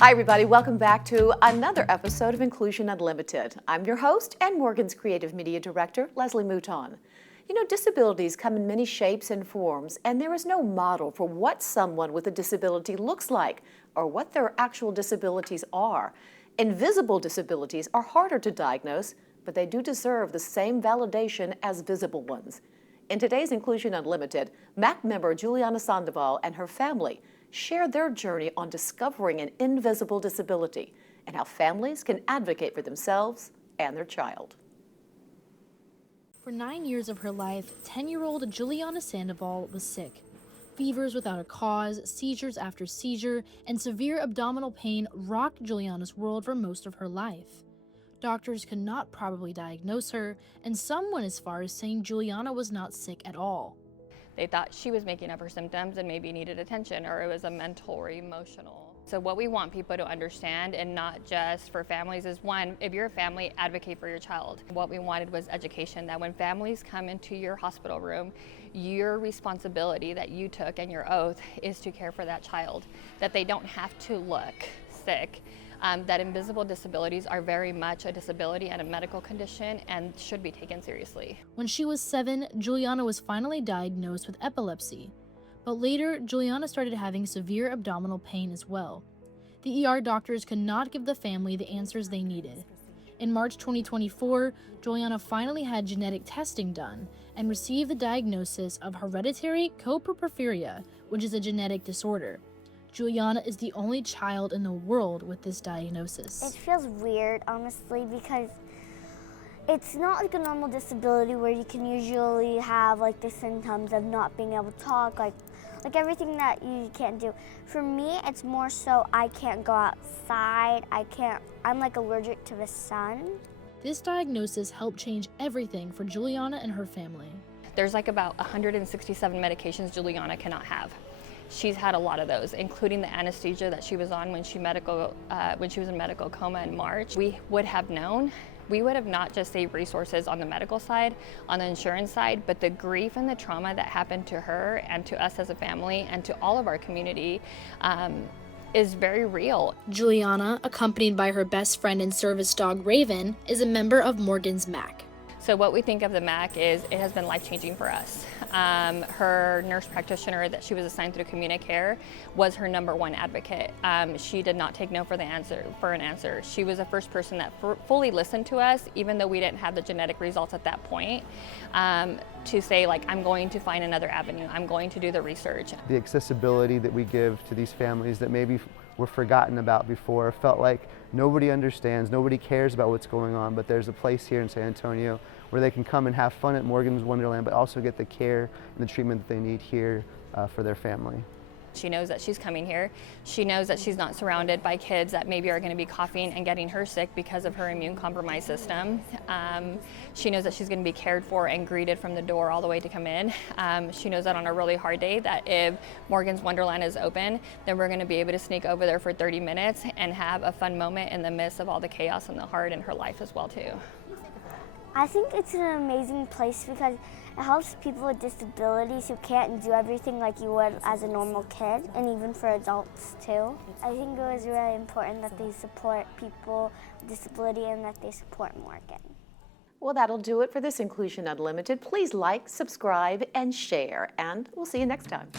Hi everybody, welcome back to another episode of Inclusion Unlimited. I'm your host and Morgan's Creative Media Director, Leslie Mouton. You know, disabilities come in many shapes and forms, and there is no model for what someone with a disability looks like or what their actual disabilities are. Invisible disabilities are harder to diagnose, but they do deserve the same validation as visible ones. In today's Inclusion Unlimited, MAC member Julianna and her family share their journey on discovering an invisible disability and how families can advocate for themselves and their child. For 9 years of her life, 10-year-old Julianna Sandoval was sick. Fevers without a cause, seizures after seizure, and severe abdominal pain rocked Julianna's world for most of her life. Doctors could not properly diagnose her, and some went as far as saying Julianna was not sick at all. They thought she was making up her symptoms and maybe needed attention, or it was a mental or emotional. So what we want people to understand, and not just for families, is one, if you're a family, advocate for your child. What we wanted was education, that when families come into your hospital room, your responsibility that you took and your oath is to care for that child, that they don't have to look sick. That invisible disabilities are very much a disability and a medical condition and should be taken seriously. When she was 7, Julianna was finally diagnosed with epilepsy. But later, Julianna started having severe abdominal pain as well. The ER doctors could not give the family the answers they needed. In March 2024, Julianna finally had genetic testing done and received the diagnosis of hereditary coproporphyria, which is a genetic disorder. Julianna is the only child in the world with this diagnosis. It feels weird, honestly, because it's not like a normal disability where you can usually have like the symptoms of not being able to talk, like everything that you can't do. For me, it's more so I can't go outside, I'm like allergic to the sun. This diagnosis helped change everything for Julianna and her family. There's like about 167 medications Julianna cannot have. She's had a lot of those, including the anesthesia that she was on when she was in medical coma in March. We would have known. We would have not just saved resources on the medical side, on the insurance side, but the grief and the trauma that happened to her and to us as a family and to all of our community is very real. Julianna, accompanied by her best friend and service dog Raven, is a member of Morgan's MAC. So what we think of the MAC is it has been life-changing for us. Her nurse practitioner that she was assigned through CommuniCare was her #1 advocate. She did not take no for an answer. She was the first person that fully listened to us, even though we didn't have the genetic results at that point, to say like, I'm going to find another avenue. I'm going to do the research. The accessibility that we give to these families that maybe were forgotten about before, felt like nobody understands, nobody cares about what's going on, but there's a place here in San Antonio where they can come and have fun at Morgan's Wonderland, but also get the care and the treatment that they need here for their family. She knows that she's coming here. She knows that she's not surrounded by kids that maybe are going to be coughing and getting her sick because of her immune compromised system. She knows that she's going to be cared for and greeted from the door all the way to come in. She knows that on a really hard day that if Morgan's Wonderland is open, then we're going to be able to sneak over there for 30 minutes and have a fun moment in the midst of all the chaos and the hard in her life as well too. I think it's an amazing place because it helps people with disabilities who can't do everything like you would as a normal kid, and even for adults too. I think it was really important that they support people with disability and that they support Morgan. Well, that'll do it for this Inclusion Unlimited. Please like, subscribe, and share, and we'll see you next time.